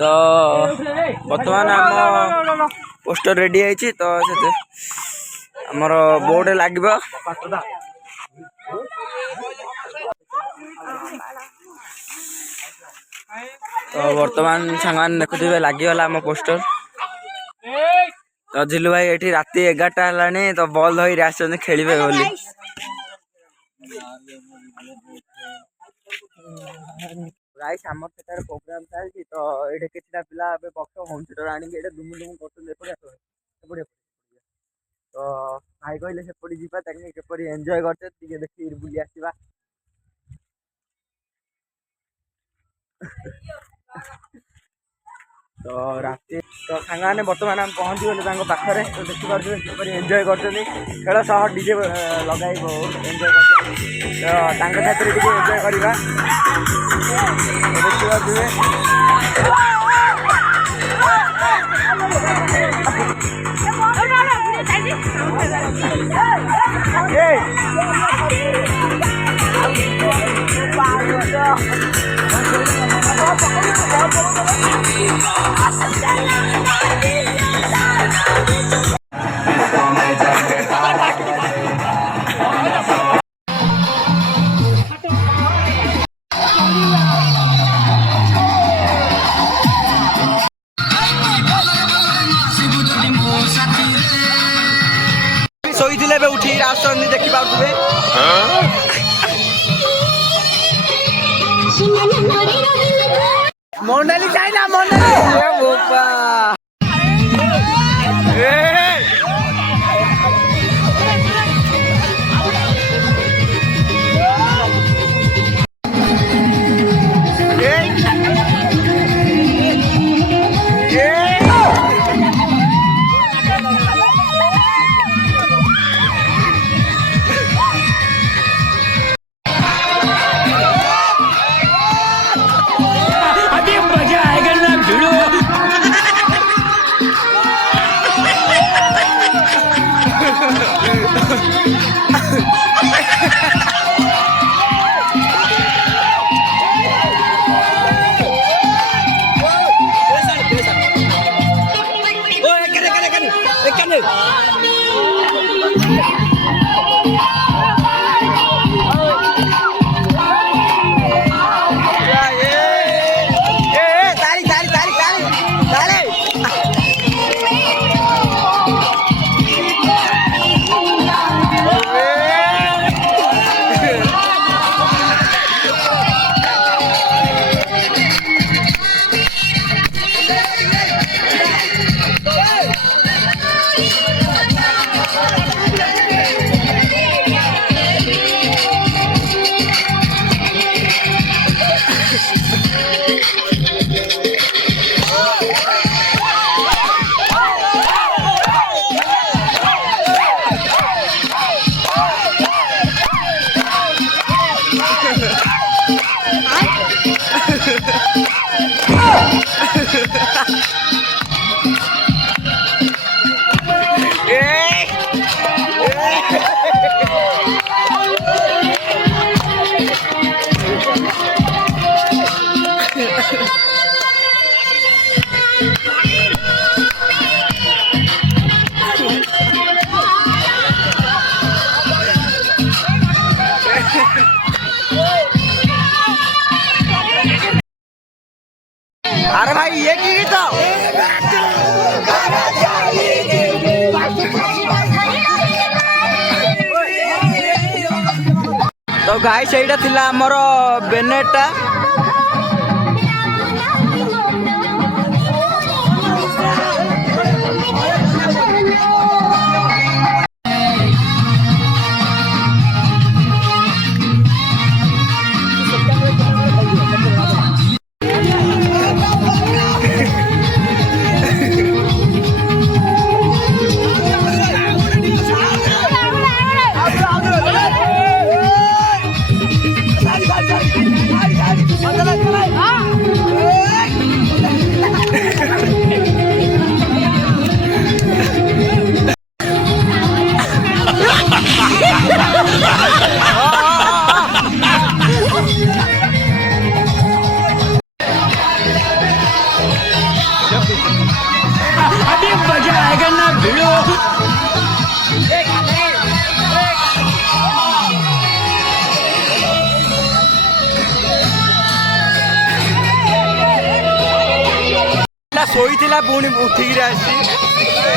तो बर्तमान आम पोस्टर रेडी है तो आमर बोर्ड लगे तो बर्तमान सांग देखुवे लगिगला आम पोस्टर तो झिलु भाई ये राति 11टा है तो बल धरी आस खेलिए बोली गाइस आमर से प्रोग्राम चलती तो ये कितना पिला बक्स होम थिएटर आनिक दुम दुम कर तो भाई कहले सेपटे जीवा सेपटे एंजॉय करते देखिए बुली आसवा तो राति तो सांग बर्तमान आम पहुँची गले पाखे तो देखिए एंजॉय कर खेल सह डीजे लगे एंजॉय कर साथ एंजॉय करवा शोई उठी आसुँच देखी पारे मोनाली चाहिए मोनाली अरे भाई ये की तो गाइस एटा थिला हमर बेनेटा ଶୋଇଥିଲା ପୁଣି ଉଠିକିରି ଆସିଛି।